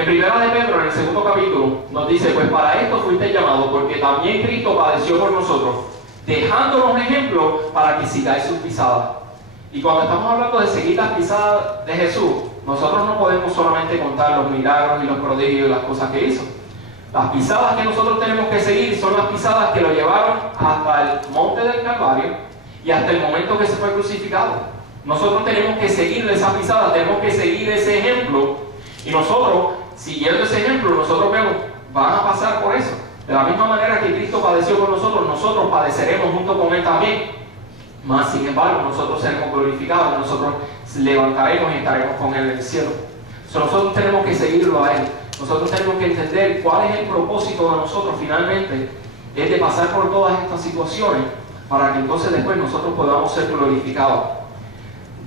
En Primera de Pedro, en el 2º capítulo, nos dice, pues para esto fuiste llamados, porque también Cristo padeció por nosotros, dejándonos ejemplo para que sigáis sus pisadas. Y cuando estamos hablando de seguir las pisadas de Jesús, nosotros no podemos solamente contar los milagros y los prodigios y las cosas que hizo. Las pisadas que nosotros tenemos que seguir son las pisadas que lo llevaron hasta el monte del Calvario y hasta el momento que se fue crucificado. Nosotros tenemos que seguir esas pisadas, tenemos que seguir ese ejemplo, y nosotros, siguiendo ese ejemplo, nosotros vemos, van a pasar por eso. De la misma manera que Cristo padeció por nosotros, nosotros padeceremos junto con Él también. Mas, sin embargo, nosotros seremos glorificados, nosotros levantaremos y estaremos con Él en el cielo. Nosotros tenemos que seguirlo a Él. Nosotros tenemos que entender cuál es el propósito de nosotros finalmente, es de pasar por todas estas situaciones para que entonces después nosotros podamos ser glorificados.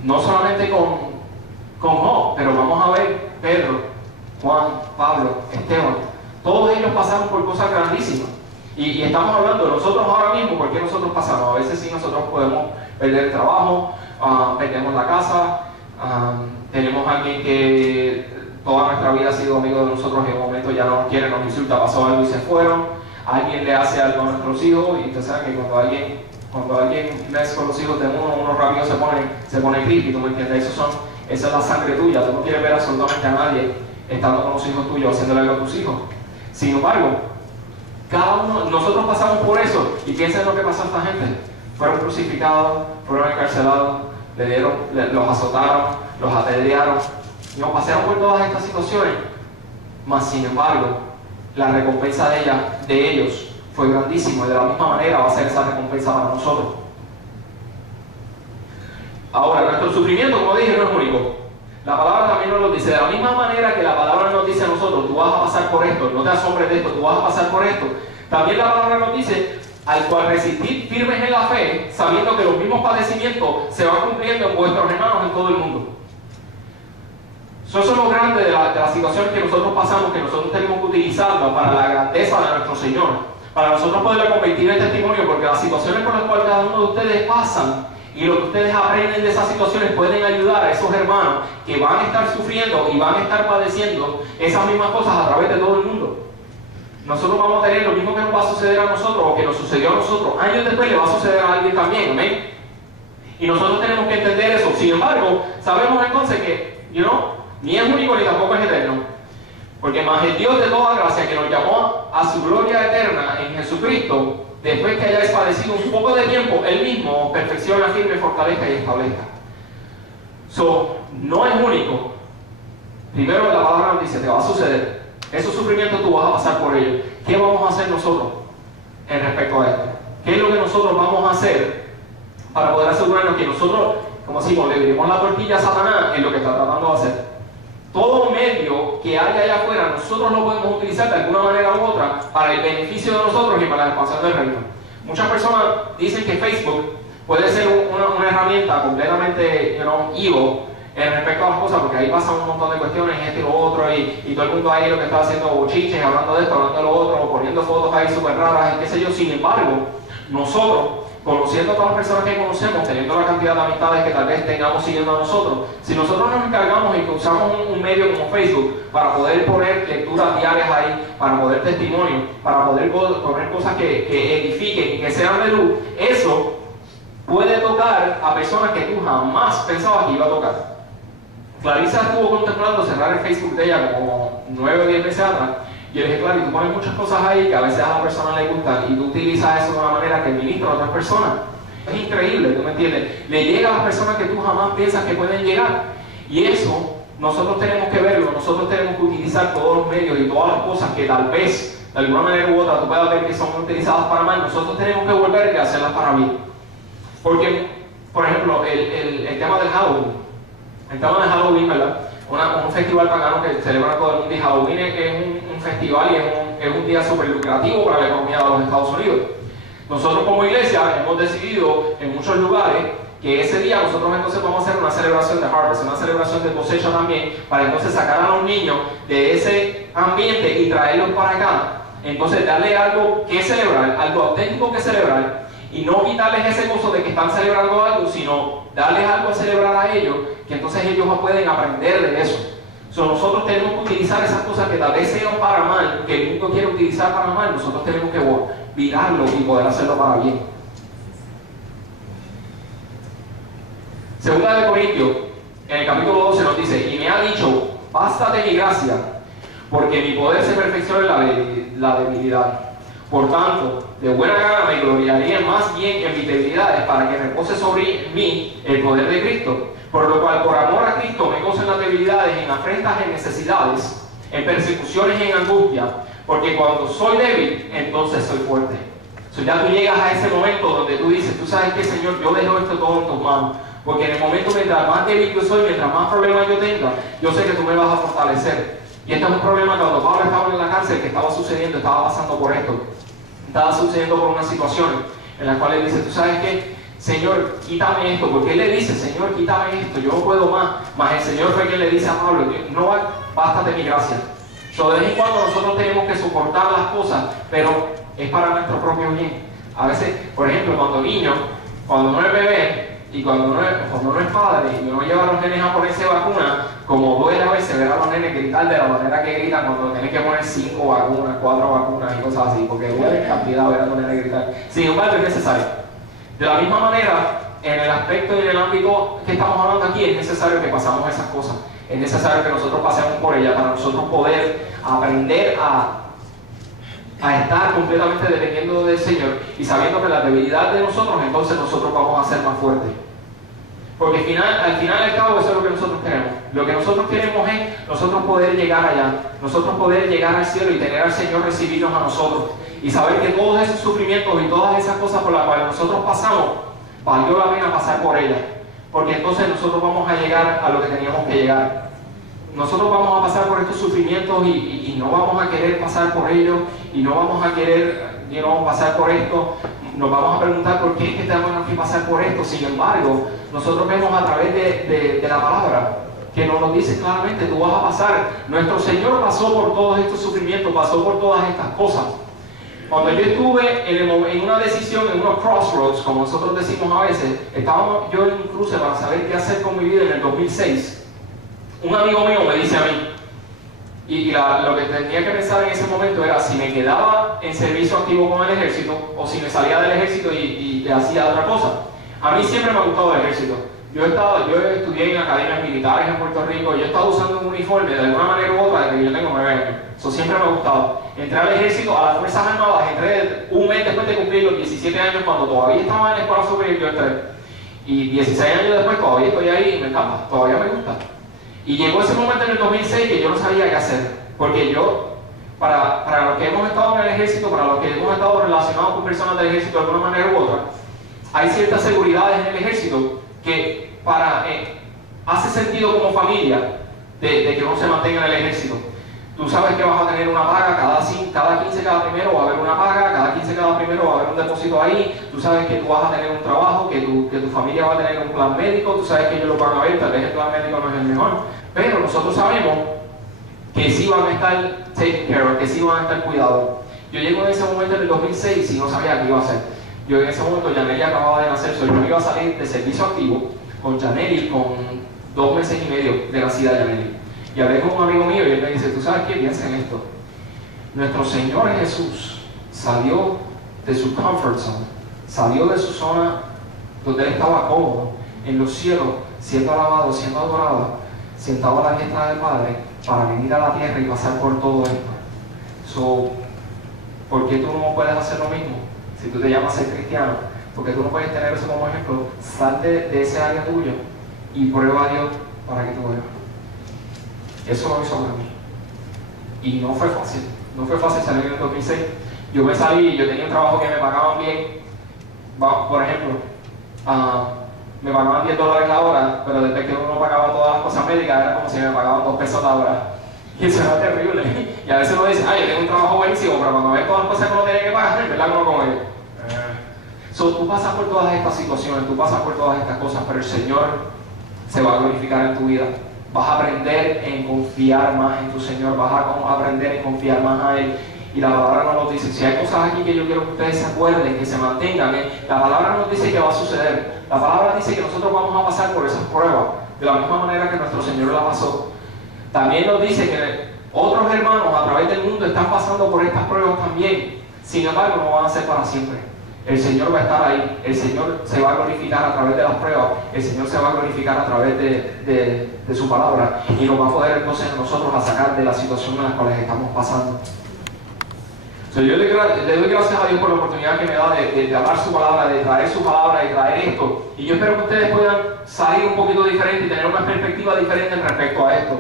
No solamente con Job, pero vamos a ver Pedro, Juan, Pablo, Esteban. Todos ellos pasaron por cosas grandísimas. Y estamos hablando de nosotros ahora mismo, ¿por qué nosotros pasamos? A veces sí nosotros podemos perder el trabajo, perdemos la casa, tenemos a alguien que toda nuestra vida ha sido amigo de nosotros y en un momento ya no nos quiere, nos insulta, pasó algo y se fueron. Alguien le hace algo a nuestros hijos y ustedes saben que cuando alguien mete con los hijos de uno rápido se pone crítico, ¿me entiendes? Esa es la sangre tuya, tú no quieres ver absolutamente a nadie estando con los hijos tuyos, haciéndole algo a tus hijos. Sin embargo, cada uno, nosotros pasamos por eso, y piensen lo que pasó a esta gente. Fueron crucificados, fueron encarcelados, los azotaron, los apedrearon, y nos pasaron por todas estas situaciones. Mas sin embargo, la recompensa de ellos fue grandísima, y de la misma manera va a ser esa recompensa para nosotros. Ahora, nuestro sufrimiento, como dije, no es único. La palabra también nos lo dice. De la misma manera que la palabra nos dice a nosotros, tú vas a pasar por esto, no te asombres de esto, tú vas a pasar por esto. También la palabra nos dice, al cual resistid firmes en la fe, sabiendo que los mismos padecimientos se van cumpliendo en vuestros hermanos en todo el mundo. Eso es lo grande de la situación que nosotros pasamos, que nosotros tenemos que utilizarla para la grandeza de nuestro Señor, para nosotros poderla convertir en testimonio, porque las situaciones por las cuales cada uno de ustedes pasan y lo que ustedes aprenden de esas situaciones pueden ayudar a esos hermanos que van a estar sufriendo y van a estar padeciendo esas mismas cosas a través de todo el mundo. Nosotros vamos a tener lo mismo que nos va a suceder a nosotros o que nos sucedió a nosotros. Años después le va a suceder a alguien también, amén. Y nosotros tenemos que entender eso. Sin embargo, sabemos entonces que, ni es único ni tampoco es eterno. Porque más el Dios de toda gracia que nos llamó a su gloria eterna en Jesucristo, después que hayáis padecido un poco de tiempo, Él mismo os perfecciona, firme, fortalezca y establezca. No es único. Primero la palabra nos dice, te va a suceder. Esos sufrimientos tú vas a pasar por ellos. ¿Qué vamos a hacer nosotros en respecto a esto? ¿Qué es lo que nosotros vamos a hacer para poder asegurarnos que nosotros, como decimos, le diremos la tortilla a Satanás en lo que está tratando de hacer? Todo medio que haya allá afuera, nosotros lo podemos utilizar de alguna manera u otra para el beneficio de nosotros y para la expansión del reino. Muchas personas dicen que Facebook puede ser una herramienta completamente evil en respecto a las cosas, porque ahí pasan un montón de cuestiones, esto y lo otro, y todo el mundo ahí lo que está haciendo bochiches, hablando de esto, hablando de lo otro, poniendo fotos ahí súper raras, y qué sé yo. Sin embargo, nosotros, conociendo a todas las personas que conocemos, teniendo la cantidad de amistades que tal vez tengamos siguiendo a nosotros, si nosotros nos encargamos y que usamos un medio como Facebook para poder poner lecturas diarias ahí, para poner testimonio, para poder poner cosas que edifiquen y que sean de luz, eso puede tocar a personas que tú jamás pensabas que iba a tocar. Clarisa estuvo contemplando cerrar el Facebook de ella como 9 o 10 meses atrás. Y yo le dije, claro, y tú pones muchas cosas ahí que a veces a la persona le gustan y tú utilizas eso de una manera que ministra a otras personas. Es increíble, ¿tú me entiendes? Le llega a las personas que tú jamás piensas que pueden llegar. Y eso nosotros tenemos que verlo, nosotros tenemos que utilizar todos los medios y todas las cosas que tal vez de alguna manera u otra tú puedas ver que son utilizadas para mal, nosotros tenemos que volver a hacerlas para bien. Porque, por ejemplo, el tema del Halloween. El tema del Halloween, ¿verdad? Un festival pagano que celebra todo el mundo, y Halloween es un festival y es un día súper lucrativo para la economía de los Estados Unidos. Nosotros como iglesia hemos decidido en muchos lugares que ese día nosotros entonces vamos a hacer una celebración de harvest, una celebración de cosecha también, para entonces sacar a los niños de ese ambiente y traerlos para acá. Entonces darle algo que celebrar, algo auténtico que celebrar, y no quitarles ese gozo de que están celebrando algo, sino darles algo a celebrar a ellos, que entonces ellos pueden aprender de eso. Nosotros tenemos que utilizar esas cosas que tal vez sean para mal, que el mundo quiere utilizar para mal, nosotros tenemos que virarlo y poder hacerlo para bien. Segunda de Corintios, en el capítulo 12 nos dice, y me ha dicho, bástate mi gracia, porque mi poder se perfecciona en la debilidad. Por tanto, de buena gana me gloriaría más bien en mis debilidades, para que repose sobre mí el poder de Cristo. Por lo cual, por amor a Cristo, me gozo en las debilidades, en afrentas, en necesidades, en persecuciones, en angustia, porque cuando soy débil, entonces soy fuerte. Ya tú llegas a ese momento donde tú dices, tú sabes que, Señor, yo dejo esto todo en tus manos, porque en el momento mientras más débil yo soy, mientras más problemas yo tenga, yo sé que tú me vas a fortalecer. Y este es un problema cuando Pablo estaba en la cárcel, que estaba sucediendo, estaba pasando por esto, estaba sucediendo por unas situaciones en las cuales dice, tú sabes qué, Señor, quítame esto, porque él le dice, Señor, quítame esto, yo no puedo más. Mas el Señor fue quien le dice a Pablo, no, bástate mi gracia. De vez en cuando nosotros tenemos que soportar las cosas, pero es para nuestro propio bien. A veces, por ejemplo, cuando niño, cuando no es bebé y cuando no es padre y uno lleva a los nenes a ponerse vacuna, como duele a veces ver a los nenes gritar de la manera que gritan cuando tienen que poner 5 vacunas, 4 vacunas y cosas así, porque duele cantidad ver a los nenes gritar. Sin embargo, es necesario. De la misma manera, en el aspecto y en el ámbito que estamos hablando aquí, es necesario que pasamos esas cosas. Es necesario que nosotros pasemos por ellas para nosotros poder aprender a estar completamente dependiendo del Señor y sabiendo que la debilidad de nosotros, entonces nosotros vamos a ser más fuertes. Porque al final del cabo eso es lo que nosotros queremos. Lo que nosotros queremos es nosotros poder llegar allá, nosotros poder llegar al cielo y tener al Señor recibirnos a nosotros. Y saber que todos esos sufrimientos y todas esas cosas por las cuales nosotros pasamos, valió la pena pasar por ellas. Porque entonces nosotros vamos a llegar a lo que teníamos que llegar. Nosotros vamos a pasar por estos sufrimientos y no vamos a querer pasar por ellos y no vamos a querer pasar por esto. Nos vamos a preguntar por qué es que tenemos que pasar por esto. Sin embargo, nosotros vemos a través de la palabra que nos dice claramente, tú vas a pasar. Nuestro Señor pasó por todos estos sufrimientos, pasó por todas estas cosas. Cuando yo estuve en una decisión, en unos crossroads, como nosotros decimos a veces, estaba yo en un cruce para saber qué hacer con mi vida en el 2006. Un amigo mío me dice a mí, y lo que tenía que pensar en ese momento era si me quedaba en servicio activo con el ejército o si me salía del ejército y hacía otra cosa. A mí siempre me ha gustado el ejército. Yo estudié en academias militares en Puerto Rico, yo he estado usando un uniforme de alguna manera u otra desde que yo tengo 9 años. Eso siempre me ha gustado. Entré al ejército, a las Fuerzas Armadas, entré un mes después de cumplir los 17 años, cuando todavía estaba en la escuela superior, yo entré. Y 16 años después todavía estoy ahí y me encanta, todavía me gusta. Y llegó ese momento en el 2006 que yo no sabía qué hacer, porque yo, para los que hemos estado en el ejército, para los que hemos estado relacionados con personas del ejército de alguna manera u otra, hay ciertas seguridades en el ejército que hace sentido como familia de que uno se mantenga en el ejército. Tú sabes que vas a tener una paga, cada 15, cada primero va a haber una paga, cada 15, cada primero va a haber un depósito ahí, tú sabes que tú vas a tener un trabajo, que tu familia va a tener un plan médico, tú sabes que ellos lo van a ver, tal vez el plan médico no es el mejor, pero nosotros sabemos que sí van a estar taken care of, que sí van a estar cuidados. Yo llego en ese momento en el 2006 y no sabía qué iba a hacer. Yo en ese momento, Yaneli acababa de nacer, yo iba a salir de servicio activo con Yaneli con 2 meses y medio de nacida Yaneli. Y hablé con un amigo mío y él me dice, ¿tú sabes qué? Piensa en esto. Nuestro Señor Jesús salió de su comfort zone, salió de su zona donde él estaba cómodo, en los cielos, siendo alabado, siendo adorado, sentado a la diestra del Padre, para venir a la tierra y pasar por todo esto. ¿Por qué tú no puedes hacer lo mismo? Si tú te llamas ser cristiano, porque tú no puedes tener eso como ejemplo. Sal de ese área tuya y prueba a Dios para que tú veas. Eso lo hizo para mí. Y no fue fácil. No fue fácil salir en el 2006. Yo me salí, yo tenía un trabajo que me pagaban bien. Por ejemplo, me pagaban $10 la hora, pero desde que uno pagaba todas las cosas médicas era como si me pagaban 2 pesos la hora. Y eso era terrible. Y a veces uno dice, yo tengo un trabajo buenísimo, pero cuando ves todas las cosas que uno tiene que pagar, ¿verdad? Uno como tú pasas por todas estas situaciones, tú pasas por todas estas cosas, pero el Señor se va a glorificar en tu vida. Vas a aprender en confiar más en tu Señor, vas a aprender en confiar más a Él. Y la palabra nos dice, si hay cosas aquí que yo quiero que ustedes se acuerden, que se mantengan, la palabra nos dice que va a suceder. La palabra dice que nosotros vamos a pasar por esas pruebas, de la misma manera que nuestro Señor la pasó. También nos dice que otros hermanos a través del mundo están pasando por estas pruebas también. Sin embargo, no van a ser para siempre. El Señor va a estar ahí. El Señor se va a glorificar a través de las pruebas. El Señor se va a glorificar a través de su palabra. Y nos va a poder entonces a nosotros a sacar de la situación en la cual estamos pasando. Yo le doy gracias a Dios por la oportunidad que me da de hablar su palabra, de traer su palabra, de traer esto. Y yo espero que ustedes puedan salir un poquito diferente y tener una perspectiva diferente respecto a esto.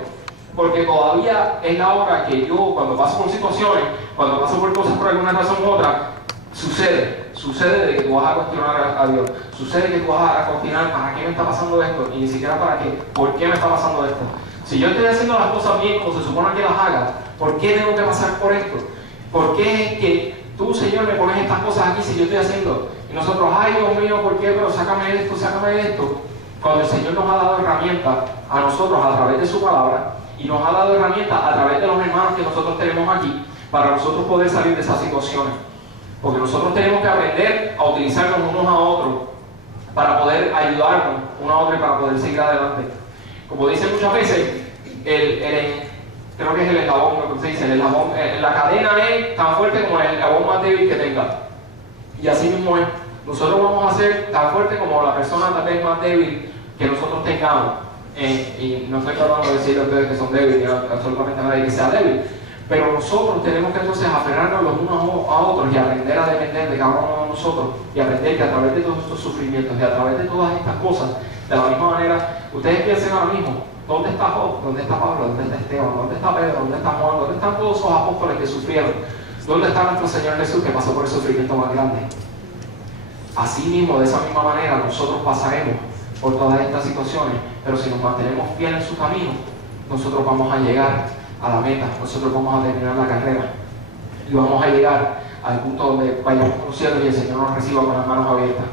Porque todavía es la hora que yo, cuando paso por situaciones, cuando paso por cosas por alguna razón u otra, sucede de que tú vas a cuestionar a Dios. Sucede que tú vas a cuestionar para qué me está pasando esto, y ni siquiera para qué, por qué me está pasando esto. Si yo estoy haciendo las cosas bien como se supone que las haga, ¿por qué tengo que pasar por esto? ¿Por qué es que tú, Señor, me pones estas cosas aquí si yo estoy haciendo? Y nosotros, ay Dios mío, ¿por qué? Pero sácame esto, sácame esto. Cuando el Señor nos ha dado herramientas a nosotros a través de su palabra, y nos ha dado herramientas a través de los hermanos que nosotros tenemos aquí, para nosotros poder salir de esas situaciones. Porque nosotros tenemos que aprender a utilizarnos unos a otros para poder ayudarnos unos a otros y para poder seguir adelante. Como dicen muchas veces, creo que es el eslabón, lo que se dice, el eslabón, la cadena es tan fuerte como el eslabón más débil que tenga. Y así mismo es. Nosotros vamos a ser tan fuertes como la persona tal vez más débil que nosotros tengamos. Y no estoy tratando de decir a ustedes que son débiles, ni absolutamente a nadie que sea débil. Pero nosotros tenemos que entonces aferrarnos los unos a otros y aprender a depender de cada uno de nosotros y aprender que a través de todos estos sufrimientos y a través de todas estas cosas, de la misma manera, ustedes piensen ahora mismo, ¿dónde está Job? ¿Dónde está Pablo? ¿Dónde está Esteban? ¿Dónde está Pedro? ¿Dónde está Juan? ¿Dónde están todos esos apóstoles que sufrieron? ¿Dónde está nuestro Señor Jesús que pasó por el sufrimiento más grande? Así mismo, de esa misma manera, nosotros pasaremos por todas estas situaciones, pero si nos mantenemos fieles en su camino, nosotros vamos a llegar a la meta, nosotros vamos a terminar la carrera y vamos a llegar al punto donde vayamos a los cielos y el Señor nos reciba con las manos abiertas.